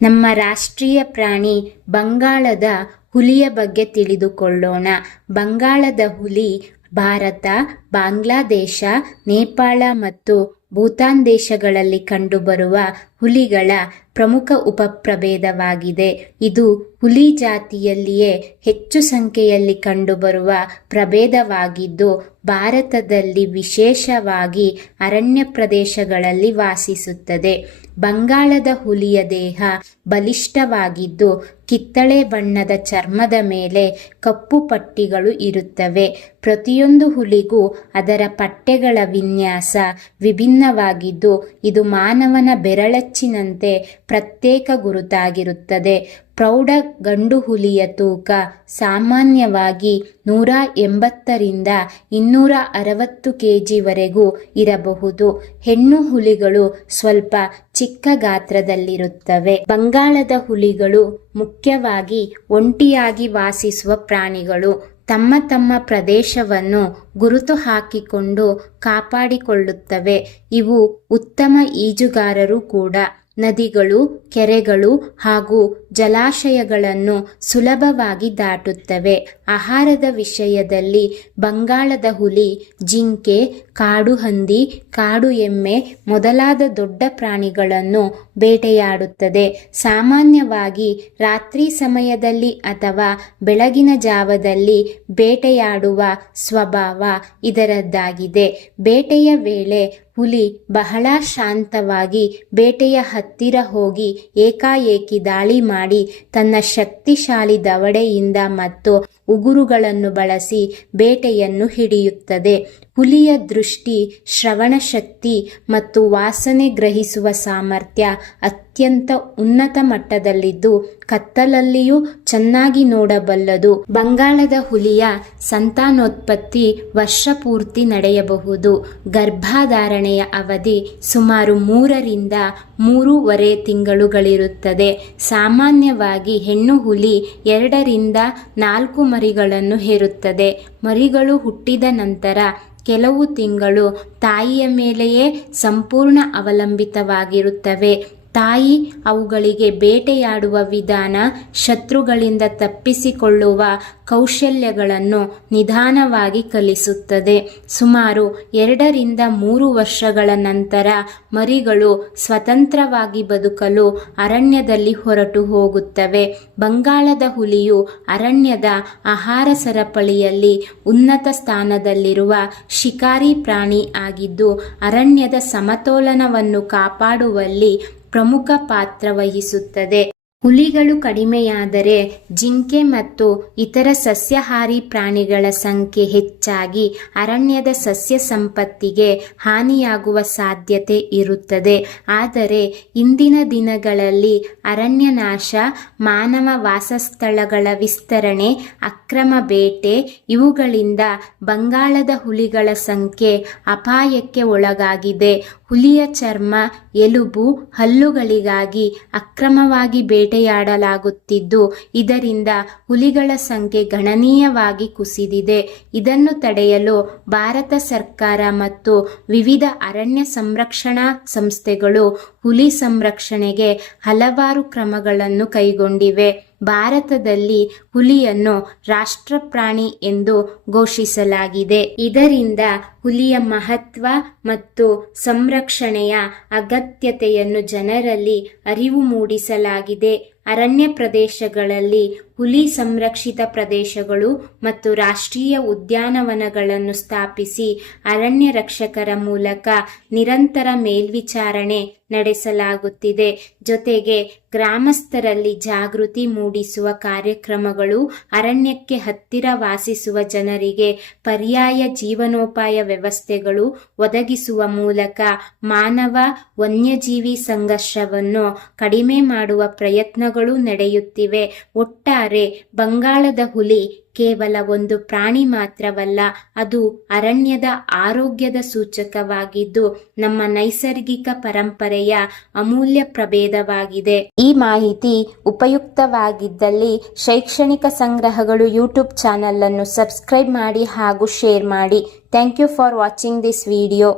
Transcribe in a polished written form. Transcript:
ನಮ್ಮ ರಾಷ್ಟ್ರೀಯ ಪ್ರಾಣಿ ಬಂಗಾಳದ ಹುಲಿಯ ಬಗ್ಗೆ ತಿಳಿದುಕೊಳ್ಳೋಣ. ಬಂಗಾಳದ ಹುಲಿ ಭಾರತ, ಬಾಂಗ್ಲಾದೇಶ, ನೇಪಾಳ ಮತ್ತು ಭೂತಾನ್ ದೇಶಗಳಲ್ಲಿ ಕಂಡುಬರುವ ಹುಲಿಗಳ ಪ್ರಮುಖ ಉಪಪ್ರಭೇದವಾಗಿದೆ. ಇದು ಹುಲಿ ಜಾತಿಯಲ್ಲಿಯೇ ಹೆಚ್ಚು ಸಂಖ್ಯೆಯಲ್ಲಿ ಕಂಡುಬರುವ ಪ್ರಭೇದವಾಗಿದ್ದು, ಭಾರತದಲ್ಲಿ ವಿಶೇಷವಾಗಿ ಅರಣ್ಯ ಪ್ರದೇಶಗಳಲ್ಲಿ ವಾಸಿಸುತ್ತದೆ. ಬಂಗಾಳದ ಹುಲಿಯ ದೇಹ ಬಲಿಷ್ಠವಾಗಿದ್ದು, ಕಿತ್ತಳೆ ಬಣ್ಣದ ಚರ್ಮದ ಮೇಲೆ ಕಪ್ಪು ಪಟ್ಟಿಗಳು ಇರುತ್ತವೆ. ಪ್ರತಿಯೊಂದು ಹುಲಿಗೂ ಅದರ ಪಟ್ಟೆಗಳ ವಿನ್ಯಾಸ ವಿಭಿನ್ನವಾಗಿದ್ದು, ಇದು ಮಾನವನ ಬೆರಳಚ್ಚಿನಂತೆ ಪ್ರತ್ಯೇಕ ಗುರುತಾಗಿರುತ್ತದೆ. ಪ್ರೌಢ ಗಂಡು ಹುಲಿಯ ತೂಕ ಸಾಮಾನ್ಯವಾಗಿ 180ರಿಂದ 260 kg ಇರಬಹುದು. ಹೆಣ್ಣು ಹುಲಿಗಳು ಸ್ವಲ್ಪ ಚಿಕ್ಕ ಗಾತ್ರದಲ್ಲಿರುತ್ತವೆ. ಬಂಗಾಳದ ಹುಲಿಗಳು ಮುಖ್ಯವಾಗಿ ಒಂಟಿಯಾಗಿ ವಾಸಿಸುವ ಪ್ರಾಣಿಗಳು. ತಮ್ಮ ತಮ್ಮ ಪ್ರದೇಶವನ್ನು ಗುರುತು ಹಾಕಿಕೊಂಡು ಕಾಪಾಡಿಕೊಳ್ಳುತ್ತವೆ. ಇವು ಉತ್ತಮ ಈಜುಗಾರರು ಕೂಡ. ನದಿಗಳು, ಕೆರೆಗಳು ಹಾಗೂ ಜಲಾಶಯಗಳನ್ನು ಸುಲಭವಾಗಿ ದಾಟುತ್ತವೆ. ಆಹಾರದ ವಿಷಯದಲ್ಲಿ ಬಂಗಾಳದ ಹುಲಿ ಜಿಂಕೆ, ಕಾಡು ಹಂದಿ, ಕಾಡು ಎಮ್ಮೆ ಮೊದಲಾದ ದೊಡ್ಡ ಪ್ರಾಣಿಗಳನ್ನು ಬೇಟೆಯಾಡುತ್ತದೆ. ಸಾಮಾನ್ಯವಾಗಿ ರಾತ್ರಿ ಸಮಯದಲ್ಲಿ ಅಥವಾ ಬೆಳಗಿನ ಜಾವದಲ್ಲಿ ಬೇಟೆಯಾಡುವ ಸ್ವಭಾವ ಇದರದ್ದಾಗಿದೆ. ಬೇಟೆಯ ವೇಳೆ ಹುಲಿ ಬಹಳ ಶಾಂತವಾಗಿ ಬೇಟೆಯ ಹತ್ತಿರ ಹೋಗಿ ಏಕಾಏಕಿ ದಾಳಿ ಮಾಡಿ ತನ್ನ ಶಕ್ತಿಶಾಲಿ ದವಡೆಯಿಂದ ಮತ್ತು ಉಗುರುಗಳನ್ನು ಬಳಸಿ ಬೇಟೆಯನ್ನು ಹಿಡಿಯುತ್ತದೆ. ಹುಲಿಯ ದೃಷ್ಟಿ, ಶ್ರವಣ ಶಕ್ತಿ ಮತ್ತು ವಾಸನೆ ಗ್ರಹಿಸುವ ಸಾಮರ್ಥ್ಯ ಅತ್ಯಂತ ಉನ್ನತ ಮಟ್ಟದಲ್ಲಿದ್ದು, ಕತ್ತಲಲ್ಲಿಯೂ ಚೆನ್ನಾಗಿ ನೋಡಬಲ್ಲದು. ಬಂಗಾಳದ ಹುಲಿಯ ಸಂತಾನೋತ್ಪತ್ತಿ ವರ್ಷ ಪೂರ್ತಿ ನಡೆಯಬಹುದು. ಗರ್ಭಧಾರಣೆಯ ಅವಧಿ ಸುಮಾರು 3ರಿಂದ 3.5 ತಿಂಗಳುಗಳಿರುತ್ತದೆ. ಸಾಮಾನ್ಯವಾಗಿ ಹೆಣ್ಣು ಹುಲಿ 2ರಿಂದ 4 ಮರಿಗಳನ್ನು ಹೆರುತ್ತದೆ. ಮರಿಗಳು ಹುಟ್ಟಿದ ನಂತರ ಕೆಲವು ತಿಂಗಳು ತಾಯಿಯ ಮೇಲೆಯೇ ಸಂಪೂರ್ಣ ಅವಲಂಬಿತವಾಗಿರುತ್ತವೆ. ತಾಯಿ ಅವುಗಳಿಗೆ ಬೇಟೆಯಾಡುವ ವಿಧಾನ, ಶತ್ರುಗಳಿಂದ ತಪ್ಪಿಸಿಕೊಳ್ಳುವ ಕೌಶಲ್ಯಗಳನ್ನು ನಿಧಾನವಾಗಿ ಕಲಿಸುತ್ತದೆ. ಸುಮಾರು 2ರಿಂದ 3 ವರ್ಷಗಳ ನಂತರ ಮರಿಗಳು ಸ್ವತಂತ್ರವಾಗಿ ಬದುಕಲು ಅರಣ್ಯದಲ್ಲಿ ಹೊರಟು ಹೋಗುತ್ತವೆ. ಬಂಗಾಳದ ಹುಲಿಯು ಅರಣ್ಯದ ಆಹಾರ ಸರಪಳಿಯಲ್ಲಿ ಉನ್ನತ ಸ್ಥಾನದಲ್ಲಿರುವ ಶಿಕಾರಿ ಪ್ರಾಣಿ ಆಗಿದ್ದು, ಅರಣ್ಯದ ಸಮತೋಲನವನ್ನು ಕಾಪಾಡುವಲ್ಲಿ ಪ್ರಮುಖ ಪಾತ್ರ ವಹಿಸುತ್ತದೆ. ಹುಲಿಗಳು ಕಡಿಮೆಯಾದರೆ ಜಿಂಕೆ ಮತ್ತು ಇತರ ಸಸ್ಯಾಹಾರಿ ಪ್ರಾಣಿಗಳ ಸಂಖ್ಯೆ ಹೆಚ್ಚಾಗಿ ಅರಣ್ಯದ ಸಸ್ಯ ಸಂಪತ್ತಿಗೆ ಹಾನಿಯಾಗುವ ಸಾಧ್ಯತೆ ಇರುತ್ತದೆ. ಆದರೆ ಇಂದಿನ ದಿನಗಳಲ್ಲಿ ಅರಣ್ಯ ನಾಶ, ಮಾನವ ವಾಸಸ್ಥಳಗಳ ವಿಸ್ತರಣೆ, ಅಕ್ರಮ ಬೇಟೆ ಇವುಗಳಿಂದ ಬಂಗಾಳದ ಹುಲಿಗಳ ಸಂಖ್ಯೆ ಅಪಾಯಕ್ಕೆ ಒಳಗಾಗಿದೆ. ಹುಲಿಯ ಚರ್ಮ, ಎಲುಬು, ಹಲ್ಲುಗಳಿಗಾಗಿ ಅಕ್ರಮವಾಗಿ ಬೇಟೆಯಾಡಲಾಗುತ್ತಿದ್ದು, ಇದರಿಂದ ಹುಲಿಗಳ ಸಂಖ್ಯೆ ಗಣನೀಯವಾಗಿ ಕುಸಿದಿದೆ. ಇದನ್ನು ತಡೆಯಲು ಭಾರತ ಸರ್ಕಾರ ಮತ್ತು ವಿವಿಧ ಅರಣ್ಯ ಸಂರಕ್ಷಣಾ ಸಂಸ್ಥೆಗಳು ಹುಲಿ ಸಂರಕ್ಷಣೆಗೆ ಹಲವಾರು ಕ್ರಮಗಳನ್ನು ಕೈಗೊಂಡಿವೆ. ಭಾರತದಲ್ಲಿ ಹುಲಿಯನ್ನು ರಾಷ್ಟ್ರಪ್ರಾಣಿ ಎಂದು ಘೋಷಿಸಲಾಗಿದೆ. ಇದರಿಂದ ಹುಲಿಯ ಮಹತ್ವ ಮತ್ತು ಸಂರಕ್ಷಣೆಯ ಅಗತ್ಯತೆಯನ್ನು ಜನರಲ್ಲಿ ಅರಿವು ಮೂಡಿಸಲಾಗಿದೆ. ಅರಣ್ಯ ಪ್ರದೇಶಗಳಲ್ಲಿ ಹುಲಿ ಸಂರಕ್ಷಿತ ಪ್ರದೇಶಗಳು ಮತ್ತು ರಾಷ್ಟ್ರೀಯ ಉದ್ಯಾನವನಗಳನ್ನು ಸ್ಥಾಪಿಸಿ ಅರಣ್ಯ ರಕ್ಷಕರ ಮೂಲಕ ನಿರಂತರ ಮೇಲ್ವಿಚಾರಣೆ ನಡೆಸಲಾಗುತ್ತಿದೆ. ಜೊತೆಗೆ ಗ್ರಾಮಸ್ಥರಲ್ಲಿ ಜಾಗೃತಿ ಮೂಡಿಸುವ ಕಾರ್ಯಕ್ರಮಗಳು, ಅರಣ್ಯಕ್ಕೆ ಹತ್ತಿರ ವಾಸಿಸುವ ಜನರಿಗೆ ಪರ್ಯಾಯ ಜೀವನೋಪಾಯ ವ್ಯವಸ್ಥೆಗಳು ಒದಗಿಸುವ ಮೂಲಕ ಮಾನವ ವನ್ಯಜೀವಿ ಸಂಘರ್ಷವನ್ನು ಕಡಿಮೆ ಮಾಡುವ ಪ್ರಯತ್ನಗಳು ನಡೆಯುತ್ತಿವೆ. ಒಟ್ಟಾರೆ ಬಂಗಾಳದ ಹುಲಿ ಕೇವಲ ಒಂದು ಪ್ರಾಣಿ ಮಾತ್ರವಲ್ಲ, ಅದು ಅರಣ್ಯದ ಆರೋಗ್ಯದ ಸೂಚಕವಾಗಿದ್ದು ನಮ್ಮ ನೈಸರ್ಗಿಕ ಪರಂಪರೆಯ ಅಮೂಲ್ಯ ಪ್ರಭೇದವಾಗಿದೆ. ಈ ಮಾಹಿತಿ ಉಪಯುಕ್ತವಾಗಿದ್ದಲ್ಲಿ ಶೈಕ್ಷಣಿಕ ಸಂಗ್ರಹಗಳು ಯೂಟ್ಯೂಬ್ ಚಾನಲ್ ಅನ್ನು ಸಬ್ಸ್ಕ್ರೈಬ್ ಮಾಡಿ ಹಾಗೂ ಶೇರ್ ಮಾಡಿ. Thank you for watching this video.